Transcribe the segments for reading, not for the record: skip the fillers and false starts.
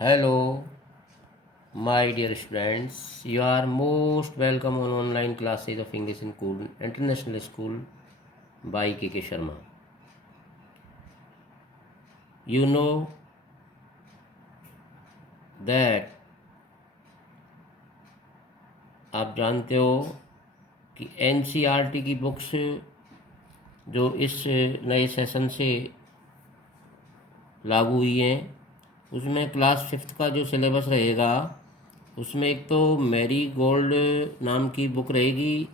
Hello, my dear students. You are most welcome on online classes of English in School, International School by KK Sharma. You know that आप जानते हो कि NCERT की books जो इस नए session से लागू हुई हैं उसमें क्लास 5th का जो सिलेबस रहेगा उसमें एक तो मैरी गोल्ड नाम की बुक रहेगी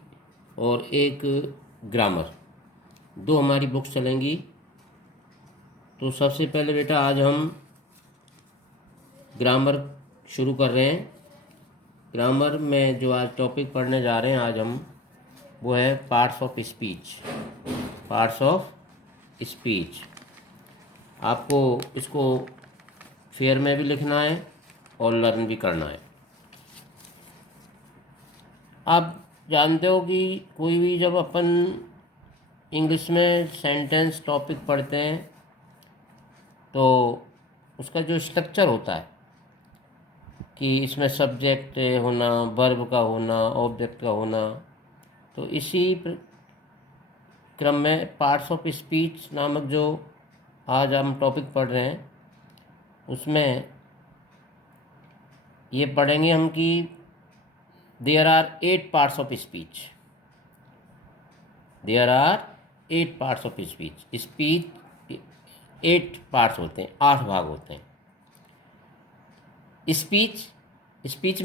और एक ग्रामर, दो हमारी बुक्स चलेंगी। तो सबसे पहले बेटा आज हम ग्रामर शुरू कर रहे हैं। ग्रामर में जो आज टॉपिक पढ़ने जा रहे हैं आज हम, वो है parts of speech. Parts of speech आपको इसको फेयर में भी लिखना है और लर्न भी करना है। आप जानते हो कि कोई भी जब अपन इंग्लिश में सेंटेंस टॉपिक पढ़ते हैं तो उसका जो स्ट्रक्चर होता है कि इसमें सब्जेक्ट होना, वर्ब का होना, ऑब्जेक्ट का होना, तो इसी क्रम में पार्ट्स ऑफ स्पीच नामक जो आज हम टॉपिक पढ़ रहे हैं उसमें ये पढ़ेंगे हम कि there are 8 parts of speech. There are 8 parts of speech. Speech 8 parts होते हैं, 8 भाग होते हैं। Speech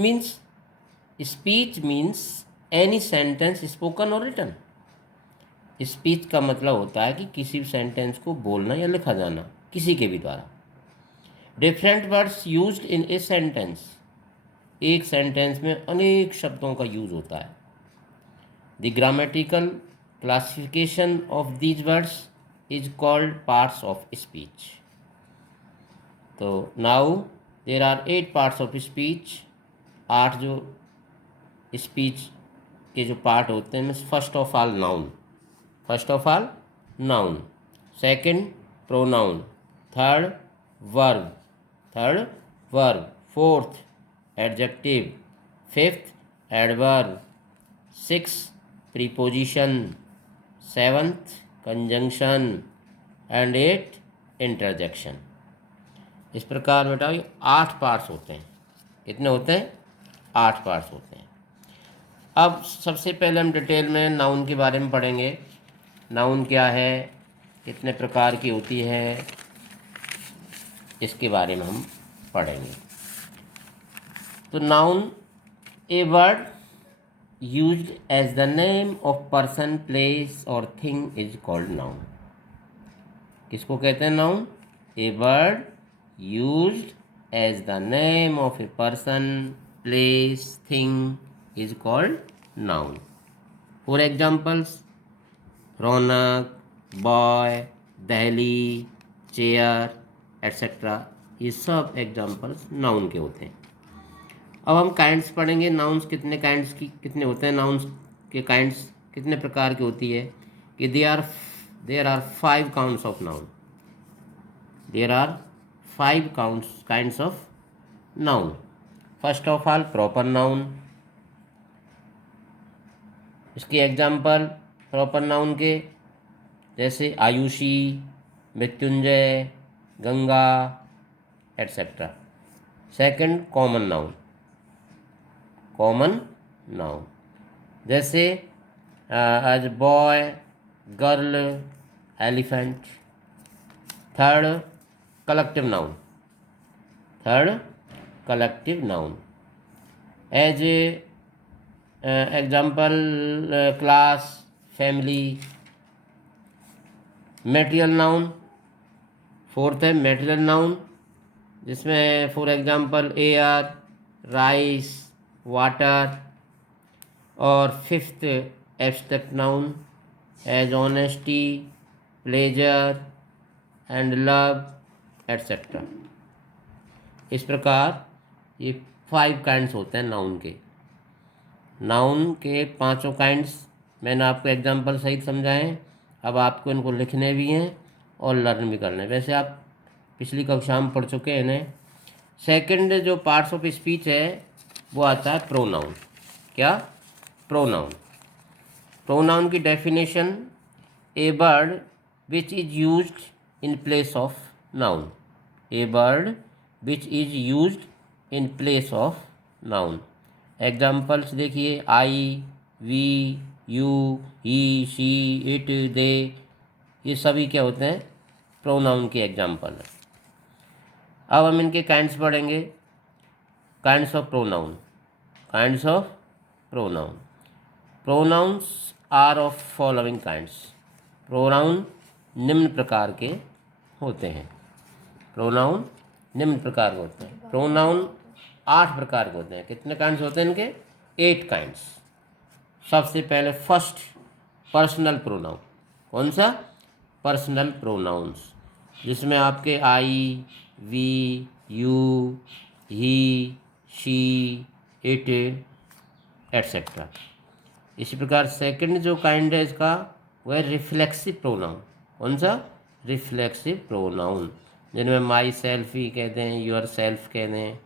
means any sentence spoken और रिटन। स्पीच का मतलब होता है कि किसी भी सेंटेंस को बोलना या लिखा जाना किसी के भी द्वारा। Different words used in a sentence, एक सेंटेंस में अनेक शब्दों का यूज होता है। The grammatical classification of these words is called parts of speech. तो now there are 8 parts of speech. 8 जो स्पीच के जो पार्ट होते हैं, first of all noun, second pronoun, third verb, fourth adjective, fifth adverb, six preposition, seventh conjunction and eight interjection. इस प्रकार बेटा ये 8 पार्ट्स होते हैं। कितने होते हैं? 8 पार्ट्स होते हैं। अब सबसे पहले हम डिटेल में नाउन के बारे में पढ़ेंगे। नाउन क्या है, कितने प्रकार की होती है, इसके बारे में हम पढ़ेंगे। तो noun a word used as the name of person, place और थिंग इज कॉल्ड नाउन। किसको कहते हैं noun? A word used as the name of a person, place, thing is called noun. For examples, Raunak, boy, Delhi, chair etc. ये सब examples noun के होते हैं। अब हम काइंड्स पढ़ेंगे। नाउन्स कितने होते हैं, नाउन्स के काइंड्स कितने प्रकार की होती है कि there are 5 counts of noun. There are 5 kinds of noun. First of all, proper noun. इसके एग्जाम्पल प्रॉपर नाउन के जैसे Ayushi, Mrityunjay, Ganga et cetera. Second common noun जैसे as boy, girl, elephant. Third collective noun as example class, family. Material noun, fourth है material noun जिसमें for example air, rice, water. और fifth abstract noun as honesty, pleasure and love et cetera. इस प्रकार ये 5 kinds होते हैं noun के। Noun के 5 काइंड्स मैंने आपको एग्जांपल सहित समझाएं। अब आपको इनको लिखने भी हैं और लर्न भी करने हैं। वैसे आप पिछली कक्षा में पढ़ चुके हैं इन्हें, सेकंड जो पार्ट्स ऑफ स्पीच है वो आता है प्रोनाउन। क्या? प्रोनाउन। प्रोनाउन की definition, a word which is used in place of noun. A word which is used in place of noun. Examples देखिए, I, we, you, he, she, it, they, ये सभी क्या होते हैं? प्रोनाउन के example हैं। अब हम इनके काइंड्स पढ़ेंगे। Kinds of pronoun. Kinds of pronoun. Pronouns are of following kinds. Pronoun निम्न प्रकार के होते हैं। प्रोनाउन निम्न प्रकार के होते हैं। प्रोनाउन 8 प्रकार के होते हैं। कितने काइंड्स होते हैं इनके? 8 काइंड्स। सबसे पहले फर्स्ट, पर्सनल प्रोनाउन। कौन सा? पर्सनल प्रोनाउंस, जिसमें आपके I, we, you, he, she, it et cetera. इसी प्रकार सेकंड जो काइंड है इसका वो है रिफ्लेक्सिव प्रोनाउन। कौन सा? रिफ्लेक्सिव प्रोनाउन, जिनमें माई सेल्फ ही कहते हैं, योर सेल्फ कहते हैं।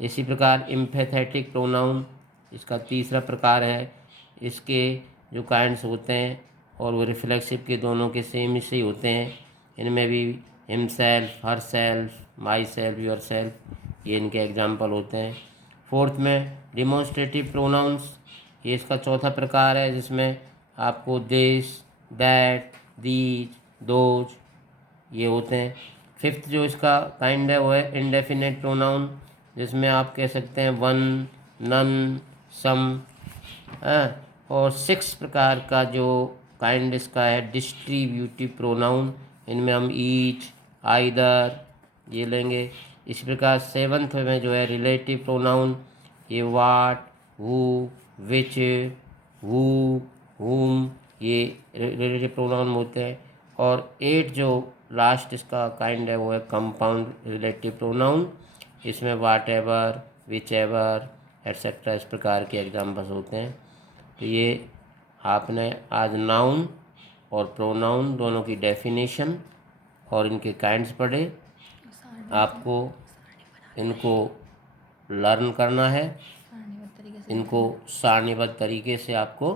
इसी प्रकार एम्फैथेटिक प्रोनाउन इसका तीसरा प्रकार है। इसके जो काइंड्स होते हैं और वो रिफ्लेक्सिव के दोनों के सेम ही से होते हैं। इनमें भी himself, her self, my self, your self, ये इनके एग्जाम्पल होते हैं। फोर्थ में डिमॉन्स्ट्रेटिव प्रोनाउंस, ये इसका चौथा प्रकार है, जिसमें आपको दिस, दैट, दीज, दोज ये होते हैं। फिफ्थ जो इसका काइंड है वो है इंडेफिनेट प्रोनाउन, जिसमें आप कह सकते हैं वन, नन, सम। और सिक्स प्रकार का जो काइंड इसका है डिस्ट्रीब्यूटिव प्रोनाउन, इनमें हम ईच, आइदर ये लेंगे। इस प्रकार सेवन्थ में जो है रिलेटिव प्रोनाउन, ये वाट, हु, विच, हु, हुम, ये रिलेटिव प्रोनाउन होते हैं। और 8 जो लास्ट इसका काइंड है वो है कंपाउंड रिलेटिव प्रोनाउन, इसमें वाट एवर, विच एवर एट्सेट्रा इस प्रकार के एग्जाम्पल्स होते हैं। तो ये आपने आज नाउन और प्रोनाउन दोनों की डेफिनेशन और इनके काइंड्स पढ़े। आपको इनको लर्न करना है, इनको सारणीबद्ध तरीके से आपको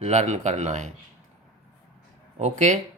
लर्न करना है। ओके।